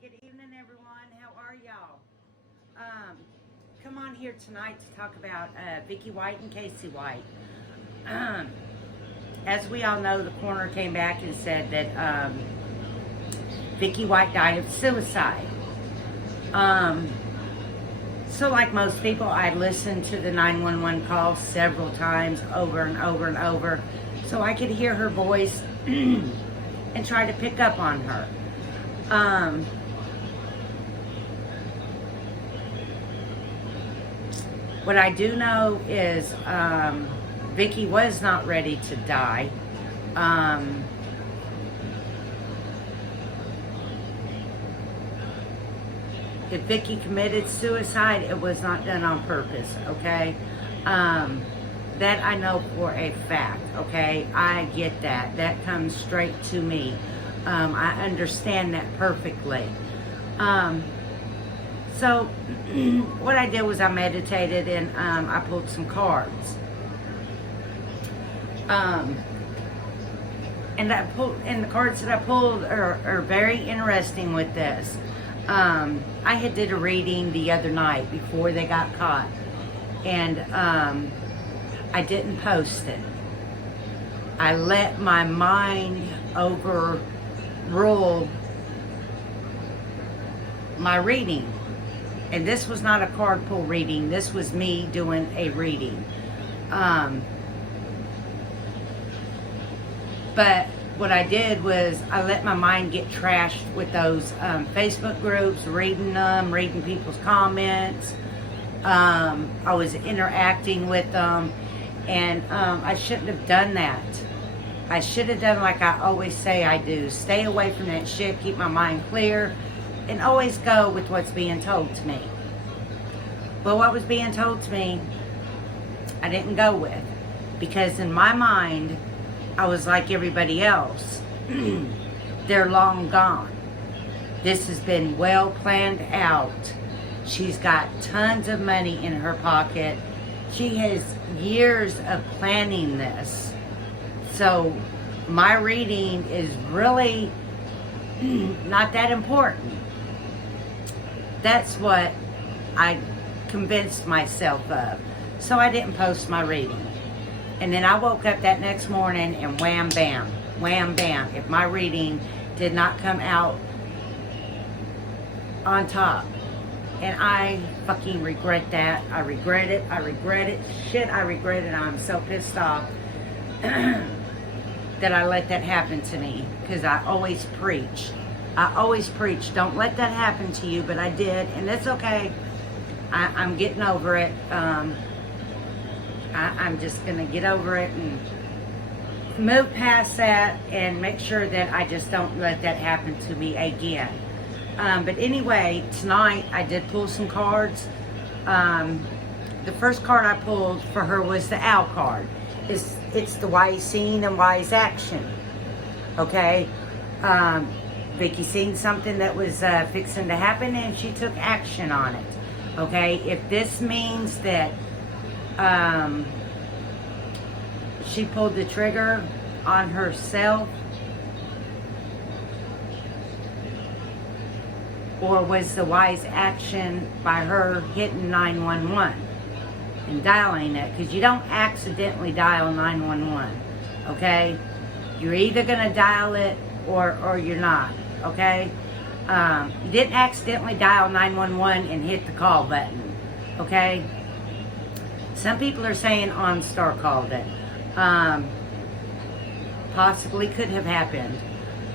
Hey, good evening, everyone. How are y'all? Come on here tonight to talk about Vicky White and Casey White. As we all know, the coroner came back and said that Vicky White died of suicide. So like most people, I listened to the 911 call several times over and over and over so I could hear her voice and try to pick up on her. What I do know is Vicky was not ready to die. If Vicky committed suicide, it was not done on purpose, okay? That I know for a fact, okay? I get that. That comes straight to me. I understand that perfectly. So what I did was I meditated and I pulled some cards. And the cards that I pulled are very interesting with this. I had did a reading the other night before they got caught, and I didn't post it. I let my mind overrule my reading. And this was not a card pull reading. This was me doing a reading. But what I did was I let my mind get trashed with those Facebook groups, reading them, reading people's comments. I was interacting with them. And I shouldn't have done that. I should have done like I always say I do. Stay away from that shit, keep my mind clear, and always go with what's being told to me. But what was being told to me, I didn't go with. Because in my mind, I was like everybody else. They're long gone. This has been well planned out. She's got tons of money in her pocket. She has years of planning this. So my reading is really not that important. That's what I convinced myself of. So I didn't post my reading. And then I woke up that next morning and wham bam, wham bam. If my reading did not come out on top. And I fucking regret that. I regret it. I regret it. Shit, I regret it. I'm so pissed off that I let that happen to me. Because I always preach. I always preach, don't let that happen to you, but I did, and it's okay. I'm getting over it. I'm just going to get over it and move past that and make sure that I just don't let that happen to me again. But anyway, tonight I did pull some cards. The first card I pulled for her was the owl card. It's the wise scene and wise action. Okay? Vicky seen something that was fixing to happen and she took action on it. Okay, if this means that she pulled the trigger on herself, or was the wise action by her hitting 911 and dialing it, because you don't accidentally dial 911. Okay, you're either gonna dial it or you're not. Okay, you didn't accidentally dial 911 and hit the call button. Okay, some people are saying OnStar called it. Possibly could have happened,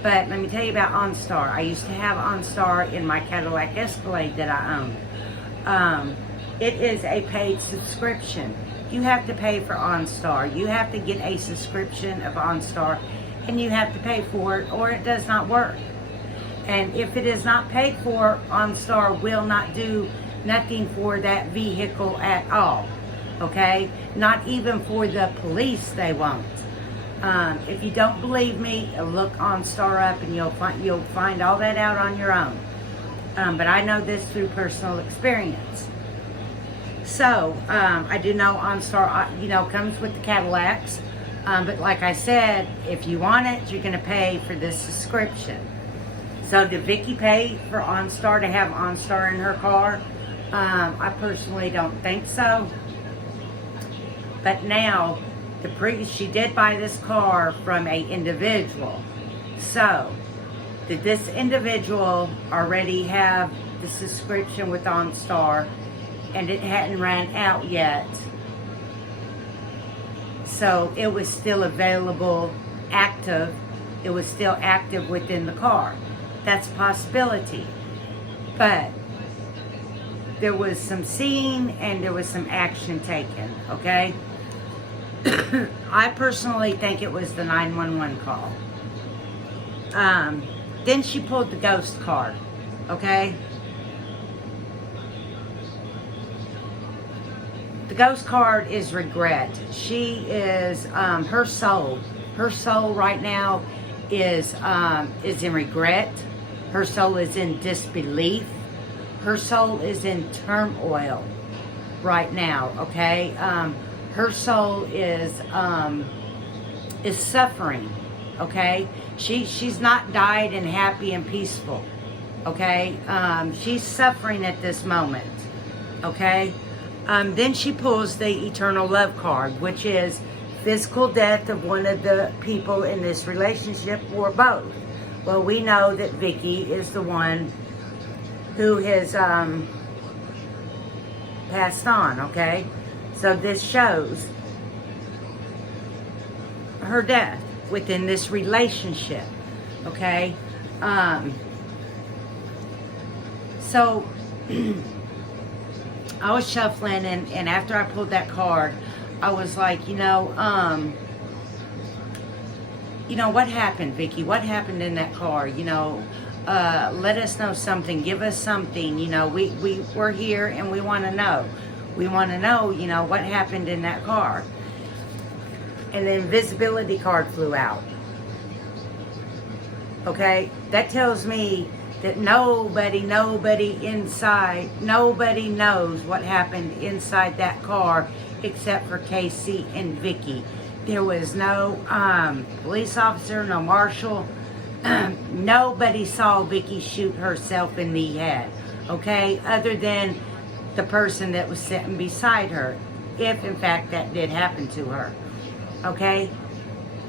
but let me tell you about OnStar. I used to have OnStar in my Cadillac Escalade that I owned. It is a paid subscription. You have to pay for OnStar. You have to get a subscription of OnStar, and you have to pay for it, or it does not work. And if it is not paid for, OnStar will not do nothing for that vehicle at all. Okay? Not even for the police, they won't. If you don't believe me, look OnStar up and you'll find all that out on your own. But I know this through personal experience. So, I do know OnStar, comes with the Cadillacs. But like I said, if you want it, you're going to pay for this subscription. So did Vicky pay for OnStar to have OnStar in her car? I personally don't think so. But now, she did buy this car from a individual. So, did this individual already have the subscription with OnStar and it hadn't ran out yet? So it was still available, active. It was still active within the car. That's a possibility. But there was some seeing and there was some action taken, okay? I personally think it was the 911 call. Then she pulled the ghost card, okay? The ghost card is regret. She is, her soul right now is in regret. Her soul is in disbelief. Her soul is in turmoil right now, okay? Her soul is suffering, okay? She's not died and happy and peaceful, okay? She's suffering at this moment, okay? Then she pulls the eternal love card, which is physical death of one of the people in this relationship or both. Well, we know that Vicky is the one who has passed on, okay? So this shows her death within this relationship, okay? So I was shuffling, and after I pulled that card, I was like, what happened, Vicky? What happened in that car? Let us know something. Give us something. We're here and we want to know. We want to know, what happened in that car. And the invisibility card flew out. Okay? That tells me that nobody inside, nobody knows what happened inside that car except for Casey and Vicky. There was no police officer, no marshal. Nobody saw Vicky shoot herself in the head, okay? Other than the person that was sitting beside her, if in fact that did happen to her, okay?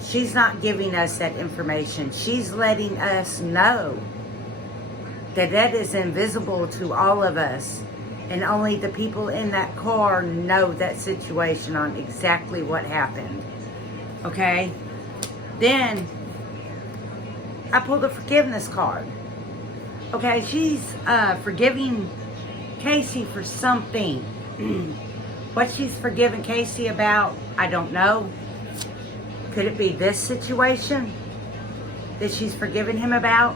She's not giving us that information. She's letting us know that that is invisible to all of us, and only the people in that car know that situation on exactly what happened, okay? Then I pulled a forgiveness card. Okay, she's forgiving Casey for something. What she's forgiving Casey about, I don't know. Could it be this situation that she's forgiving him about?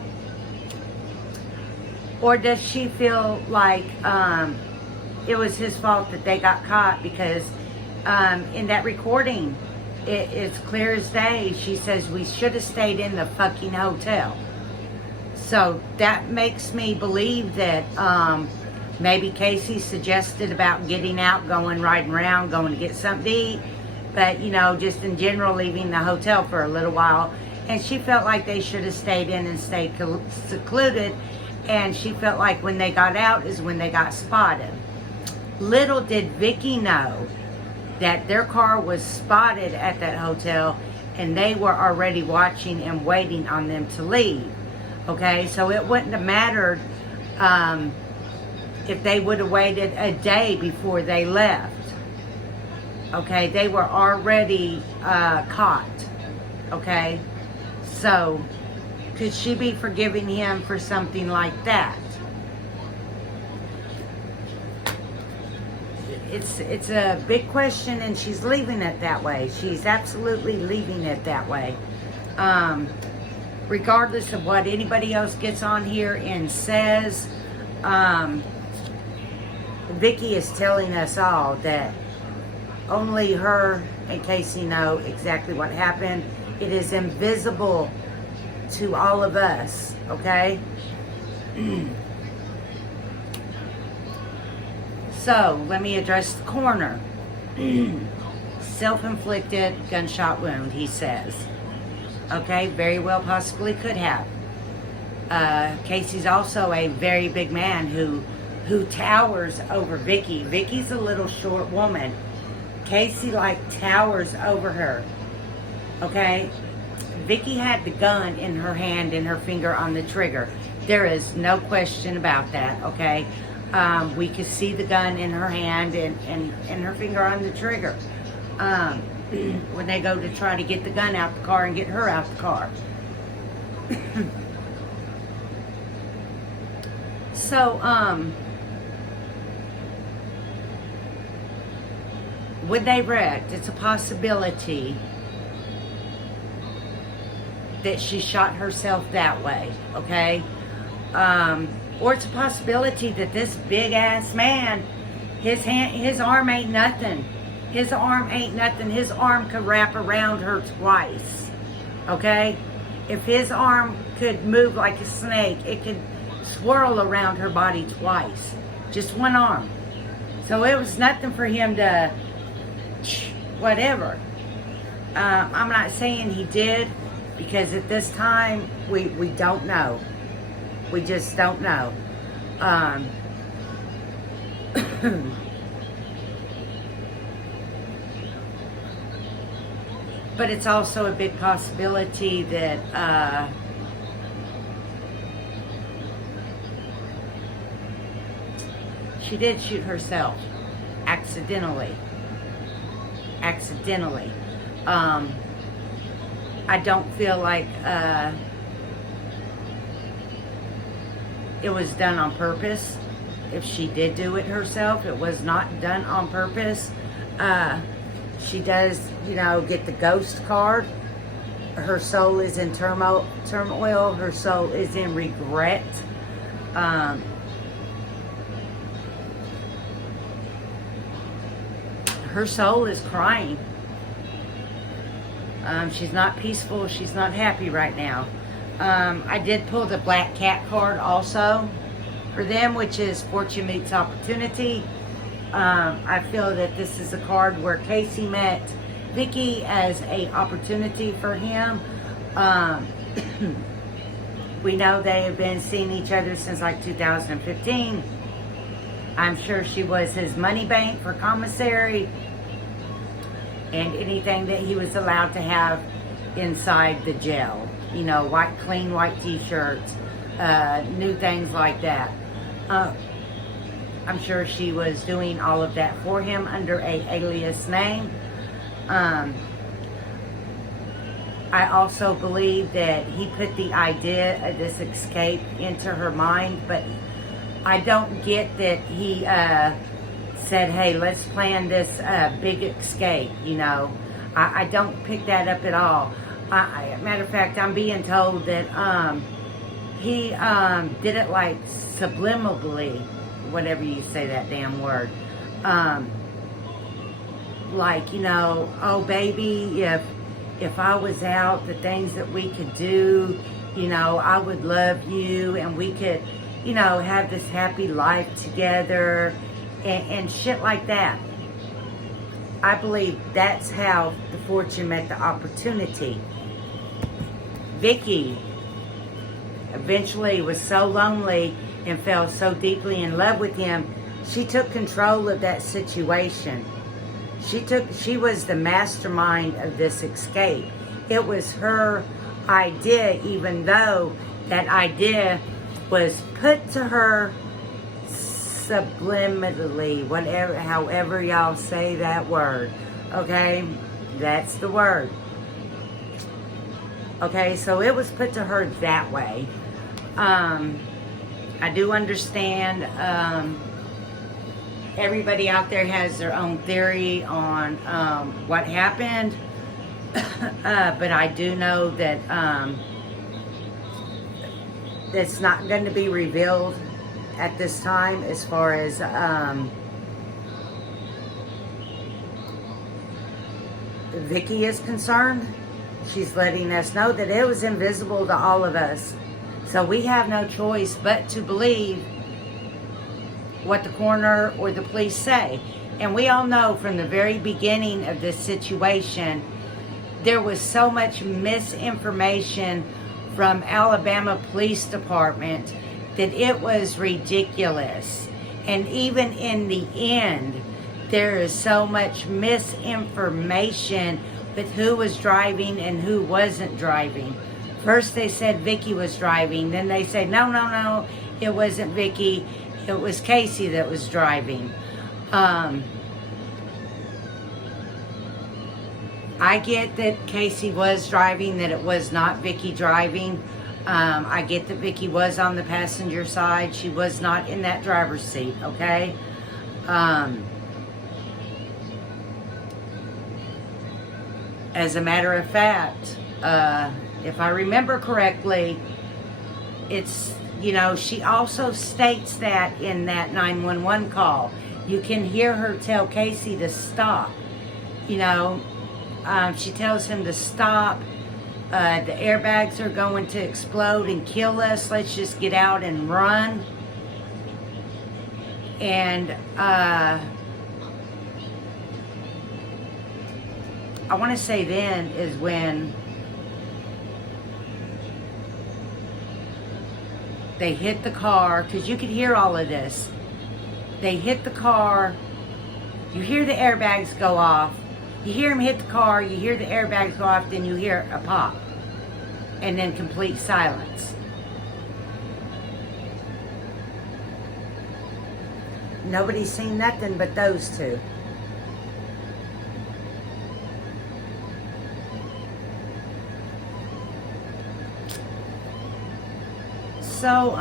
Or does she feel like it was his fault that they got caught? Because in that recording, it's clear as day. She says we should have stayed in the fucking hotel. So that makes me believe that maybe Casey suggested about getting out, going riding around, going to get something to eat. But, just in general, leaving the hotel for a little while. And she felt like they should have stayed in and stayed secluded. And she felt like when they got out is when they got spotted. Little did Vicky know that their car was spotted at that hotel and they were already watching and waiting on them to leave. Okay, so it wouldn't have mattered if they would have waited a day before they left. Okay, they were already caught. Okay, so could she be forgiving him for something like that? It's a big question, and she's leaving it that way. She's absolutely leaving it that way. Regardless of what anybody else gets on here and says, Vicky is telling us all that only her and Casey know exactly what happened. It is invisible to all of us, okay? So, let me address the coroner. Self-inflicted gunshot wound, he says. Okay, very well possibly could have. Casey's also a very big man who towers over Vicky. Vicky's a little short woman. Casey towers over her. Okay? Vicky had the gun in her hand and her finger on the trigger. There is no question about that, okay? We could see the gun in her hand and her finger on the trigger. When they go to try to get the gun out the car and get her out the car. So, when they wrecked, it's a possibility that she shot herself that way, okay? Or it's a possibility that this big ass man, his arm ain't nothing. His arm ain't nothing. His arm could wrap around her twice, okay? If his arm could move like a snake, it could swirl around her body twice. Just one arm. So it was nothing for him to, whatever. I'm not saying he did, because at this time, we don't know. We just don't know. But it's also a big possibility that she did shoot herself accidentally. I don't feel like it was done on purpose. If she did do it herself, it was not done on purpose. She does, get the ghost card. Her soul is in turmoil. Her soul is in regret. Her soul is crying. She's not peaceful. She's not happy right now. I did pull the Black Cat card also for them, which is Fortune Meets Opportunity. I feel that this is a card where Casey met Vicky as a opportunity for him. We know they have been seeing each other since 2015. I'm sure she was his money bank for commissary and anything that he was allowed to have inside the jail. Clean white t-shirts, new things like that. I'm sure she was doing all of that for him under a alias name. I also believe that he put the idea of this escape into her mind, but I don't get that he said, hey, let's plan this big escape, I don't pick that up at all. Matter of fact, I'm being told that he did it subliminally, whatever you say that damn word. Oh baby, if I was out, the things that we could do, I would love you and we could, have this happy life together and shit like that. I believe that's how the fortune met the opportunity. Vicky eventually was so lonely and fell so deeply in love with him, she took control of that situation. She was the mastermind of this escape. It was her idea, even though that idea was put to her subliminally, however y'all say that word. Okay? That's the word. Okay, so it was put to her that way. I do understand everybody out there has their own theory on what happened, but I do know that it's not going to be revealed at this time as far as Vicky is concerned. She's letting us know that it was invisible to all of us. So we have no choice but to believe what the coroner or the police say. And we all know from the very beginning of this situation, there was so much misinformation from Alabama Police Department that it was ridiculous. And even in the end, there is so much misinformation with who was driving and who wasn't driving. First they said Vicky was driving, then they said no, it wasn't Vicky, it was Casey that was driving. I get that Casey was driving, that it was not Vicky driving. I get that Vicky was on the passenger side. She was not in that driver's seat, okay? As a matter of fact, if I remember correctly, it's, you know, she also states that in that 911 call. You can hear her tell Casey to stop, you know. She tells him to stop. The airbags are going to explode and kill us. Let's just get out and run. And I want to say then is when they hit the car, because you could hear all of this. They hit the car. You hear the airbags go off. You hear him hit the car, you hear the airbags go off, then you hear a pop. And then complete silence. Nobody's seen nothing but those two. So,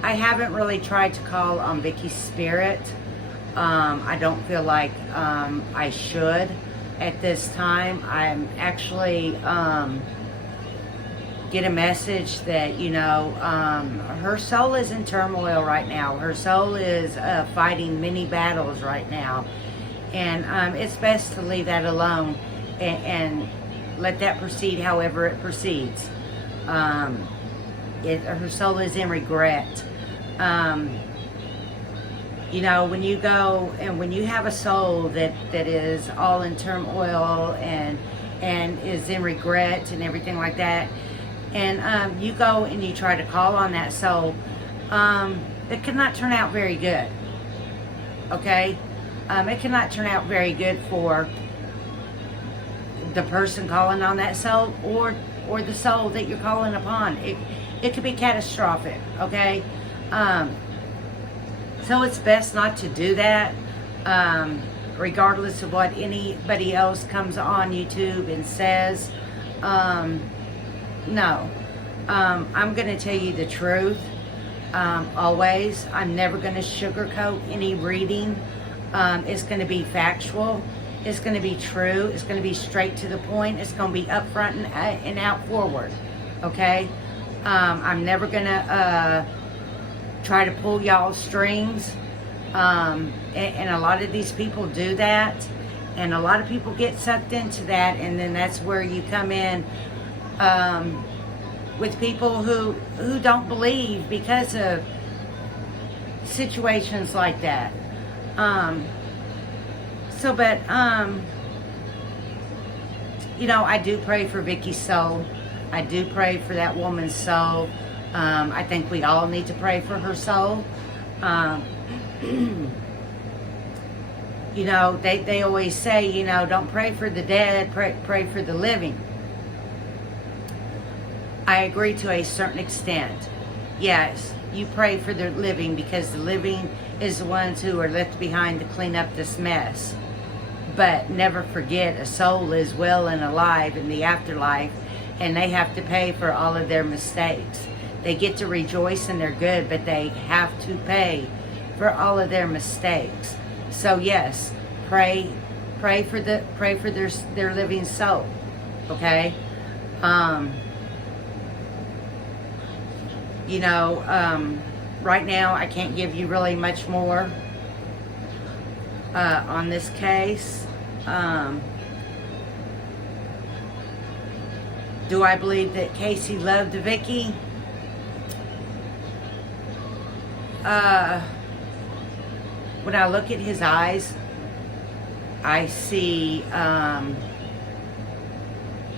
I haven't really tried to call on Vicky's spirit. I don't feel like I should at this time. I'm actually get a message that, you know, her soul is in turmoil right now. Her soul is fighting many battles right now. And it's best to leave that alone and let that proceed however it proceeds. Her soul is in regret. You know, when you go and when you have a soul that is all in turmoil and is in regret and everything like that, and you go and you try to call on that soul, it cannot turn out very good. Okay? It cannot turn out very good for the person calling on that soul or the soul that you're calling upon. It could be catastrophic, okay? So it's best not to do that, regardless of what anybody else comes on YouTube and says. No. I'm going to tell you the truth, always. I'm never going to sugarcoat any reading. It's going to be factual. It's going to be true. It's going to be straight to the point. It's going to be upfront and out forward, okay? I'm never going to try to pull y'all's strings. And a lot of these people do that. And a lot of people get sucked into that. And then that's where you come in with people who don't believe because of situations like that. You know, I do pray for Vicky's soul. I do pray for that woman's soul. I think we all need to pray for her soul. You know, they always say, you know, don't pray for the dead, pray for the living. I agree to a certain extent. Yes, you pray for the living because the living is the ones who are left behind to clean up this mess. But never forget, a soul is well and alive in the afterlife, and they have to pay for all of their mistakes. They get to rejoice in their good, but they have to pay for all of their mistakes. So yes, pray for their living soul. Okay? You know, right now I can't give you really much more on this case. Do I believe that Casey loved Vicky? When I look at his eyes, I see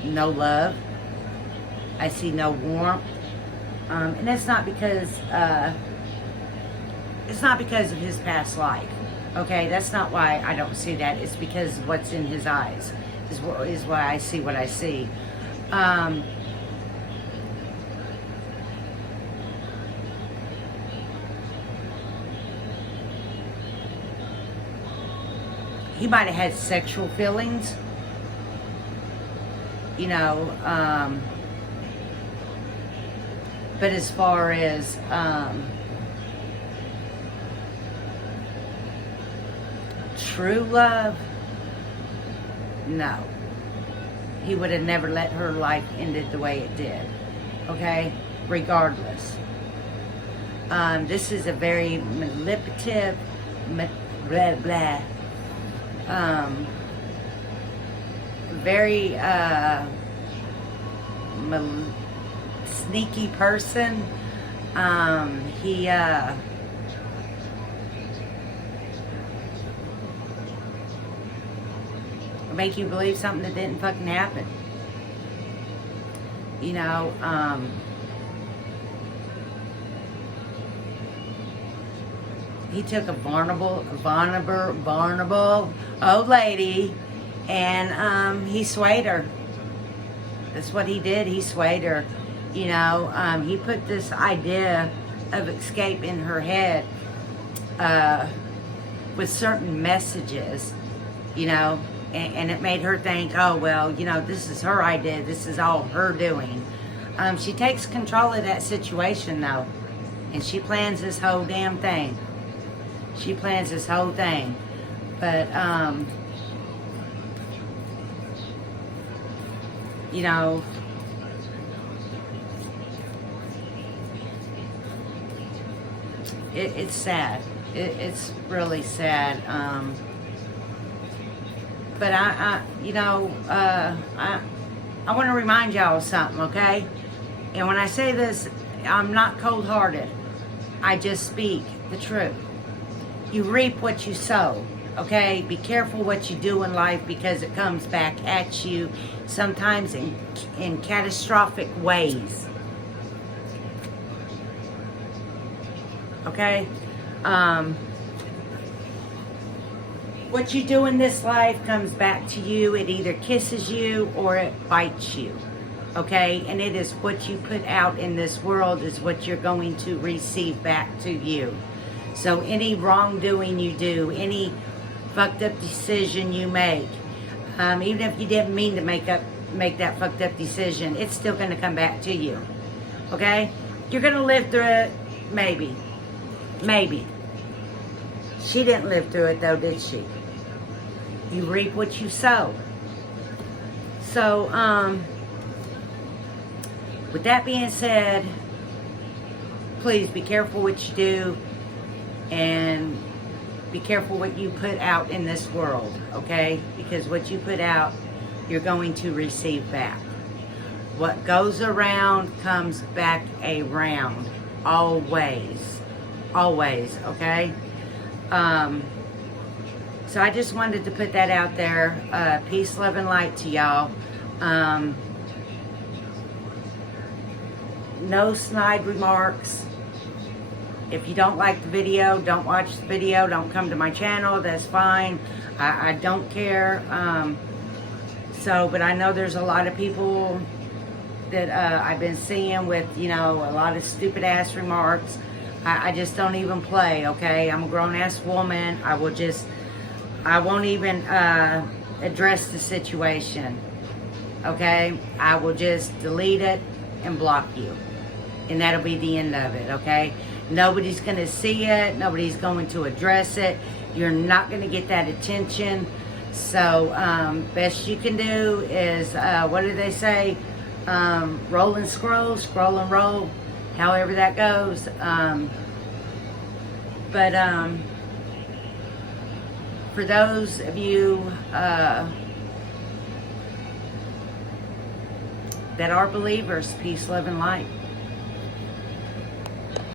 no love. I see no warmth. And it's not because of his past life. Okay, that's not why I don't see that. It's because of what's in his eyes is why I see what I see. He might have had sexual feelings, you know, but as far as true love, no. He would have never let her life ended the way it did. Okay? Regardless. This is a very manipulative, blah, blah. Very sneaky person. He make you believe something that didn't fucking happen. You know, he took a vulnerable old lady and he swayed her. That's what he did. He swayed her. You know, he put this idea of escape in her head with certain messages, you know, and it made her think, oh, well, you know, this is her idea. This is all her doing. She takes control of that situation, though, and she plans this whole damn thing. She plans this whole thing. But, you know, it's sad. It's really sad. But I want to remind y'all of something, okay? And when I say this, I'm not cold-hearted. I just speak the truth. You reap what you sow, okay? Be careful what you do in life because it comes back at you, sometimes in catastrophic ways. Okay? What you do in this life comes back to you. It either kisses you or it bites you. Okay? And it is what you put out in this world is what you're going to receive back to you. So any wrongdoing you do, any fucked up decision you make, even if you didn't mean to make that fucked up decision, it's still going to come back to you. Okay? You're going to live through it, maybe. Maybe. She didn't live through it though, did she? You reap what you sow. So, with that being said, please be careful what you do and be careful what you put out in this world, okay? Because what you put out, you're going to receive back. What goes around comes back around. Always. Always, okay? So I just wanted to put that out there. Peace, love, and light to y'all. No snide remarks. If you don't like the video, don't watch the video. Don't come to my channel. That's fine. I don't care. But I know there's a lot of people that I've been seeing with, you know, a lot of stupid ass remarks. I just don't even play, okay? I'm a grown-ass woman. I won't even address the situation, okay? I will just delete it and block you. And that'll be the end of it, okay? Nobody's going to see it. Nobody's going to address it. You're not going to get that attention. So, best you can do is, what do they say? Roll and scroll and roll. However that goes. For those of you that are believers, peace, love, and light.